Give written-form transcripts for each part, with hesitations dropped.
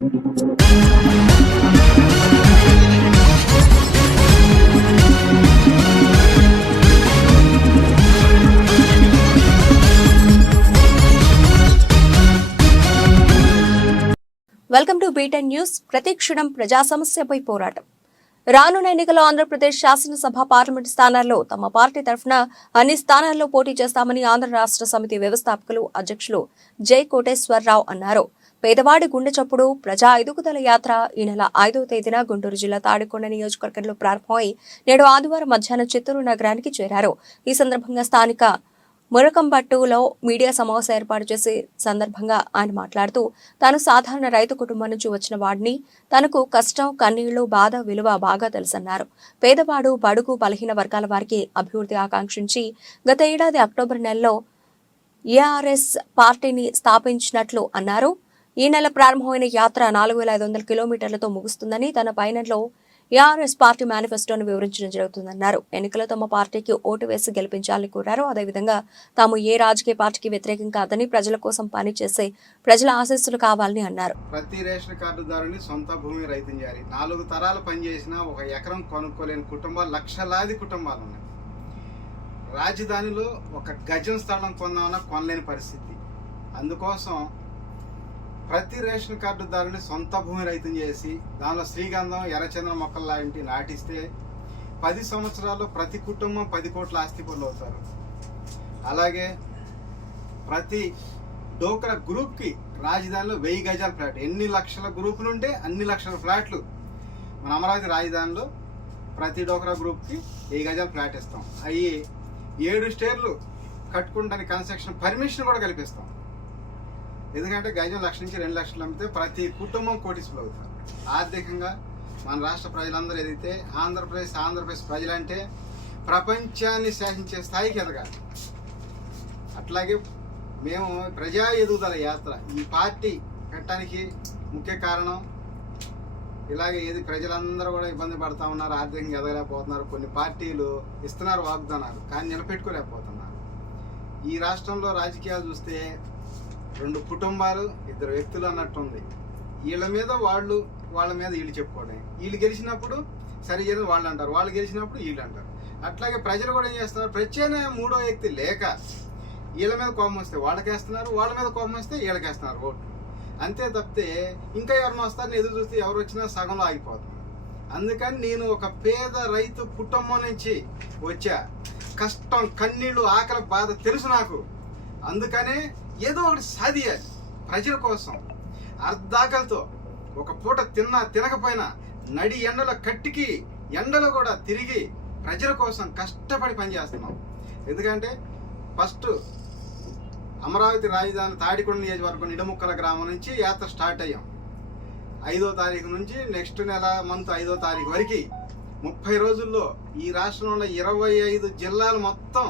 Welcome to beaten news. ప్రతిక్షణం ప్రజా సమస్యపై పోరాటం. రానున్న ఎన్నికల్లో ఆంధ్రప్రదేశ్ శాసనసభ పార్లమెంటు స్థానాల్లో తమ పార్టీ తరఫున అన్ని స్థానాల్లో పోటీ చేస్తామని ఆంధ్ర రాష్ట్ర సమితి వ్యవస్థాపకులు అధ్యక్షులు జై కోటేశ్వరరావు అన్నారు. పేదవాడి గుండె చప్పుడు ప్రజా ఎదుగుదల యాత్ర ఈ నెల 5వ తేదీన గుంటూరు జిల్లా తాడికొండ నియోజకవర్గంలో ప్రారంభమై నేడు ఆదివారం మధ్యాహ్నం చిత్తూరు నగరానికి చేరారు. ఈ సందర్భంగా స్థానిక మురకంపట్టులో మీడియా సమావేశం ఏర్పాటు చేసే సందర్భంగా ఆయన మాట్లాడుతూ తాను సాధారణ రైతు కుటుంబం నుంచి వచ్చిన వాడిని, తనకు కష్టం, కన్నీళ్లు, బాధ విలువ బాగా తెలుసన్నారు. పేదవాడు, బడుగు, బలహీన వర్గాల వారికి అభివృద్ధి ఆకాంక్షించి గత ఏడాది అక్టోబర్ నెలలో ఏఆర్ఎస్ పార్టీని స్థాపించినట్లు అన్నారు. ఈ నెల ప్రారంభమైన యాత్ర 4500 కిలోమీటర్లతో ముగుస్తుందని, తన పయనంలో ఏఆర్ఎస్ పార్టీ మేనిఫెస్టోను వివరించడం జరుగుతుందన్నారు. ఎన్నికల్లో తమ పార్టీకి ఓటు వేసి గెలిపించాలని కోరారు. అదేవిధంగా తాము ఏ రాజకీయ పార్టీకి వ్యతిరేకం కాదని, ప్రజల కోసం పనిచేసే ప్రజల ఆశీస్సులు కావాలని అన్నారు. ప్రతి రేషన్ కార్డుదారుని సొంత భూమి రైతు చేయాలి. 4 తరాలు పనిచేసినా 1 ఎకరం కొనుక్కోలేని కుటుంబాలు లక్షలాది కుటుంబాలు ఉన్నాయి. రాజధానిలో 1 గజం స్థలం కొందామన్నా కొనలేని పరిస్థితి. అందుకోసం ప్రతి రేషన్ కార్డుదారుని సొంత భూమి రైతు చేసి దానిలో శ్రీగంధం, ఎర్రచందనం మొక్కలు లాంటి నాటిస్తే 10 సంవత్సరాల్లో ప్రతి కుటుంబం 10 కోట్ల ఆస్తి పనులు అవుతారు. అలాగే ప్రతి డోక్రా గ్రూప్కి రాజధానిలో 1000 గజాల ఫ్లాట్, ఎన్ని లక్షల గ్రూపులు ఉంటే అన్ని లక్షల ఫ్లాట్లు మన అమరావతి రాజధానిలో ప్రతి డోక్రా గ్రూప్కి 1000 గజాల ఫ్లాట్ ఇస్తాం. అవి 7 స్టేర్లు కట్టుకుంటానికి కన్స్ట్రక్షన్ పర్మిషన్ కూడా కల్పిస్తాం. ఎందుకంటే గజం 1 నుంచి 2 లక్షలు అమ్మితే ప్రతి కుటుంబం కోటీసులు అవుతారు. ఆర్థికంగా మన రాష్ట్ర ప్రజలందరూ ఎదిగితే ఆంధ్రప్రదేశ్ ప్రజలంటే ప్రపంచాన్ని శాసించే స్థాయికి ఎదగాలి. అట్లాగే మేము ప్రజా ఎదుగుదల యాత్ర ఈ పార్టీ పెట్టడానికి ముఖ్య కారణం ఇలాగే ప్రజలందరూ కూడా ఇబ్బంది పడతా ఉన్నారు, ఆర్థికంగా ఎదగలేకపోతున్నారు. కొన్ని పార్టీలు ఇస్తున్నారు వాగ్దానాలు, కానీ నిలబెట్టుకోలేకపోతున్నారు. ఈ రాష్ట్రంలో రాజకీయాలు చూస్తే 2 కుటుంబాలు 2 వ్యక్తులు అన్నట్టుంది. వీళ్ళ మీద వాళ్ళ మీద వీళ్ళు చెప్పుకోవడం. వీళ్ళు గెలిచినప్పుడు సరి చేయని వాళ్ళు అంటారు, వాళ్ళు గెలిచినప్పుడు వీళ్ళు అంటారు. అట్లాగే ప్రజలు కూడా ఏం చేస్తున్నారు, ప్రత్యేక 3వ వ్యక్తి లేక వీళ్ళ మీద కోపం వస్తే వాళ్ళకేస్తున్నారు, వాళ్ళ మీద కోపం వస్తే వీళ్ళకేస్తున్నారు ఓట్లు. అంతే తప్పితే ఇంకా ఎవరిని వస్తారని ఎదురు చూస్తే ఎవరు వచ్చినా సగంలో ఆగిపోతున్నారు. అందుకని నేను ఒక పేద రైతు కుటుంబం నుంచి వచ్చా. కష్టం, కన్నీళ్ళు, ఆకలి, బాధ తెలుసు నాకు. అందుకనే ఏదో ఒకటి సాధియాలి ప్రజల కోసం. అర్ధాకలతో ఒక పూట తినకపోయినా నడి ఎండల కట్టికి ఎండలో కూడా తిరిగి ప్రజల కోసం కష్టపడి పనిచేస్తున్నాం. ఎందుకంటే ఫస్ట్ అమరావతి రాజధాని తాడికొండ నియోజకవర్గం నిడముక్కల గ్రామం నుంచి యాత్ర స్టార్ట్ అయ్యాం. 5వ తారీఖు నుంచి నెక్స్ట్ నెల మంత్ 5వ తారీఖు వరకు 30 రోజుల్లో ఈ రాష్ట్రంలో ఉన్న 25 జిల్లాలు మొత్తం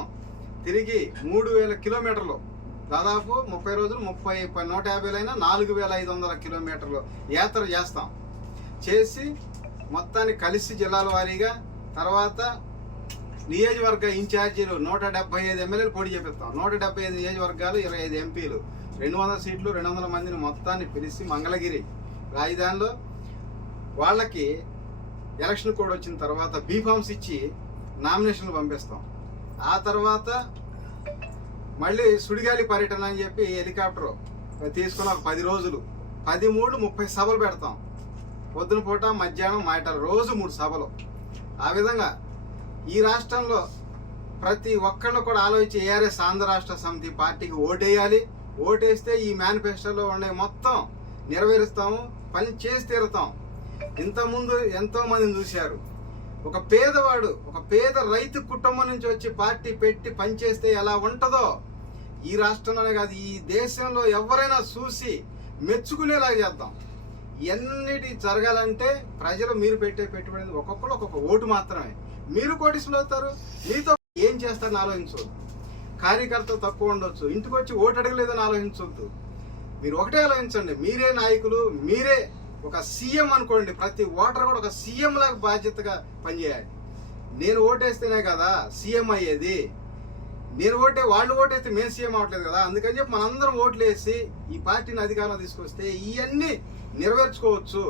తిరిగి 3000 కిలోమీటర్లు, దాదాపు 30 రోజులు 150 4500 కిలోమీటర్లు యాత్ర చేస్తాం. చేసి మొత్తాన్ని కలిసి జిల్లాల వారీగా తర్వాత నియోజకవర్గ ఇన్ఛార్జీలు 175 ఎమ్మెల్యేలు పోటీ చేపిస్తాం. 175 నియోజకవర్గాలు 25 ఎంపీలు 200 సీట్లు 200 మందిని మొత్తాన్ని పిలిచి మంగళగిరి రాజధానిలో వాళ్ళకి ఎలక్షన్ కోడ్ వచ్చిన తర్వాత బీఫామ్స్ ఇచ్చి నామినేషన్లు పంపిస్తాం. ఆ తర్వాత మళ్ళీ సుడిగాలి పర్యటన అని చెప్పి హెలికాప్టర్ తీసుకుని ఒక 10 రోజులు 13-30 సభలు పెడతాం. పొద్దున పూట, మధ్యాహ్నం, మాటలు రోజు 3 సభలు. ఆ విధంగా ఈ రాష్ట్రంలో ప్రతి ఒక్కళ్ళు కూడా ఆలోచించి ఏఆర్ఎస్ ఆంధ్ర రాష్ట్ర సమితి పార్టీకి ఓటేయాలి. ఓటేస్తే ఈ మేనిఫెస్టోలో ఉండే మొత్తం నెరవేరుస్తాము, పని చేసి తీరుతాం. ఇంతకుముందు ఎంతో మందిని చూశారు. ఒక పేదవాడు, ఒక పేద రైతు కుటుంబం నుంచి వచ్చి పార్టీ పెట్టి పనిచేస్తే ఎలా ఉంటుందో ఈ రాష్ట్రంలోనే కాదు ఈ దేశంలో ఎవరైనా చూసి మెచ్చుకునేలాగా చేద్దాం. ఎన్నిటి జరగాలంటే ప్రజలు మీరు పెట్టే పెట్టుబడి ఒక్కొక్కరు ఒక్కొక్క ఓటు మాత్రమే. మీరు కోటీసులు అవుతారు, మీతో ఏం చేస్తారని ఆలోచించవద్దు. కార్యకర్త తక్కువ ఉండొచ్చు, ఇంటికి వచ్చి ఓటు అడగలేదని ఆలోచించవద్దు. మీరు ఒకటే ఆలోచించండి, మీరే నాయకులు, మీరే ఒక సీఎం అనుకోండి. ప్రతి ఓటర్ కూడా ఒక సీఎం లాగా బాధ్యతగా పనిచేయాలి. నేను ఓటేస్తేనే కదా సీఎం అయ్యేది. వాళ్ళు ఓటేస్తే మేము సీఎం అవ్వట్లేదు కదా. అందుకని చెప్పి మనందరం ఓట్లు వేసి ఈ పార్టీని అధికారంలో తీసుకొస్తే ఇవన్నీ నెరవేర్చుకోవచ్చు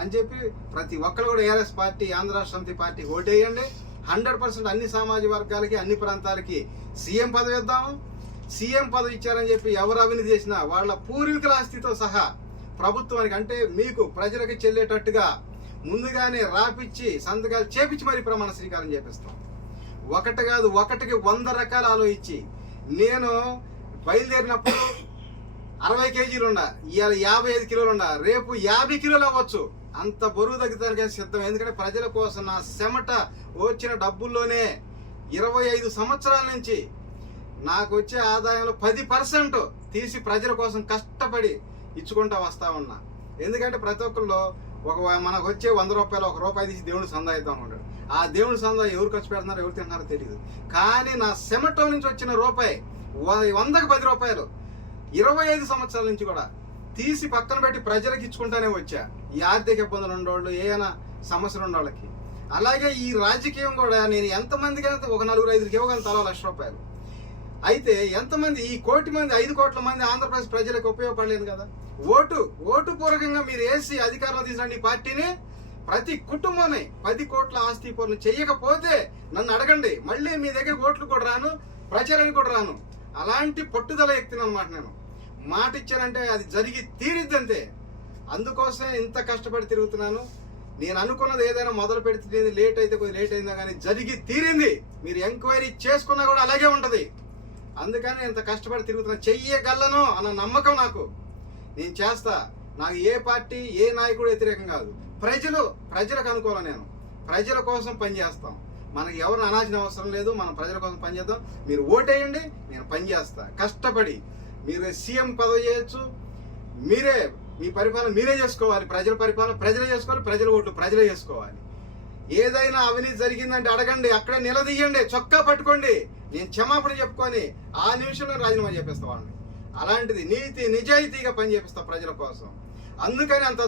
అని చెప్పి ప్రతి ఒక్కరు కూడా ఏఆర్ఎస్ పార్టీ, ఆంధ్ర రాష్ట్ర సమితి పార్టీ ఓటేయండి. 100% అన్ని సామాజిక వర్గాలకి, అన్ని ప్రాంతాలకి సీఎం పదవి ఇద్దాము. సీఎం పదవి ఇచ్చారని చెప్పి ఎవరు అవినీతి చేసినా వాళ్ళ పూర్వీకుల ఆస్తితో సహా ప్రభుత్వానికి, అంటే మీకు ప్రజలకి చెల్లేటట్టుగా ముందుగానే రాపిచ్చి సంతకాలు చేపించి మరీ ప్రమాణ స్వీకారం చేపిస్తాం. ఒకటి కాదు, ఒకటికి 100 రకాలు ఆలోచించి, నేను బయలుదేరినప్పుడు 60 కేజీలు ఉండా, ఇవాళ 55 కిలోలు ఉండా, రేపు 50 కిలోలు అవ్వచ్చు. అంత బరువు తగ్గుతానికే సిద్ధం. ఎందుకంటే ప్రజల కోసం నా చెమట వచ్చిన డబ్బుల్లోనే 25 సంవత్సరాల నుంచి నాకు వచ్చే ఆదాయంలో 10% తీసి ప్రజల కోసం కష్టపడి ఇచ్చుకుంటా వస్తా ఉన్నా. ఎందుకంటే ప్రతి ఒక్కళ్ళు మనకు వచ్చే 100 రూపాయలు 1 రూపాయి తీసి దేవుడు సందా ఇద్దాం ఉంటాడు. ఆ దేవుడి సందా ఎవరు ఖర్చు పెడుతున్నారో ఎవరు తింటున్నారో తెలియదు. కానీ నా చెమటం నుంచి వచ్చిన రూపాయి 100కి 10 రూపాయలు 25 సంవత్సరాల నుంచి కూడా తీసి పక్కన పెట్టి ప్రజలకు ఇచ్చుకుంటానే వచ్చా. ఈ ఆర్థిక ఇబ్బందులు ఉండేవాళ్ళు, ఏమైనా సమస్యలు ఉండేవాళ్ళకి. అలాగే ఈ రాజకీయం కూడా నేను ఎంతమందికి ఒక 4-5కి ఇవ్వగలను తలా 1,00,000 రూపాయలు. అయితే ఎంతమంది, ఈ 1 కోటి మంది 5 కోట్ల మంది ఆంధ్రప్రదేశ్ ప్రజలకు ఉపయోగపడలేదు కదా. ఓటు పూర్వకంగా మీరు వేసి అధికారంలో తీసిన ఈ పార్టీని ప్రతి కుటుంబాన్ని 10 కోట్ల ఆస్తి పనులు చేయకపోతే నన్ను అడగండి, మళ్ళీ మీ దగ్గర ఓట్లు కూడా రాను, ప్రచారానికి కూడా రాను. అలాంటి పట్టుదల ఎక్కిన అనమాట. నేను మాట ఇచ్చానంటే అది జరిగి తీరిద్దంతే. అందుకోసం ఇంత కష్టపడి తిరుగుతున్నాను. నేను అనుకున్నది ఏదైనా మొదలు పెడితే లేట్ అయితే కొద్దిగా లేట్ అయిందా కానీ జరిగి తీరింది. మీరు ఎంక్వైరీ చేసుకున్నా కూడా అలాగే ఉంటది. అందుకని ఇంత కష్టపడి తిరుగుతున్నా. చెయ్యగలను అన్న నమ్మకం నాకు. నేను చేస్తా. నాకు ఏ పార్టీ, ఏ నాయకుడు వ్యతిరేకం కాదు. ప్రజలకు అనుకోవాలి. నేను ప్రజల కోసం పనిచేస్తాం. మనకి ఎవరిని అనాల్సిన అవసరం లేదు. మనం ప్రజల కోసం పనిచేద్దాం. మీరు ఓటేయండి, నేను పనిచేస్తా కష్టపడి. మీరు సీఎం పదవి చేయొచ్చు, మీరే మీ పరిపాలన మీరే చేసుకోవాలి. ప్రజల పరిపాలన ప్రజలే చేసుకోవాలి, ప్రజల ఓట్లు ప్రజలే చేసుకోవాలి. ఏదైనా అవినీతి జరిగిందంటే అడగండి, అక్కడే నిలదీయండి, చొక్కా పట్టుకోండి. నేను క్షమాపణ చెప్పుకొని ఆ నిమిషంలో రాజీనామా చేపిస్తా వాళ్ళని. అలాంటిది నీతి నిజాయితీగా పని చేపిస్తా ప్రజల కోసం. అందుకని అంత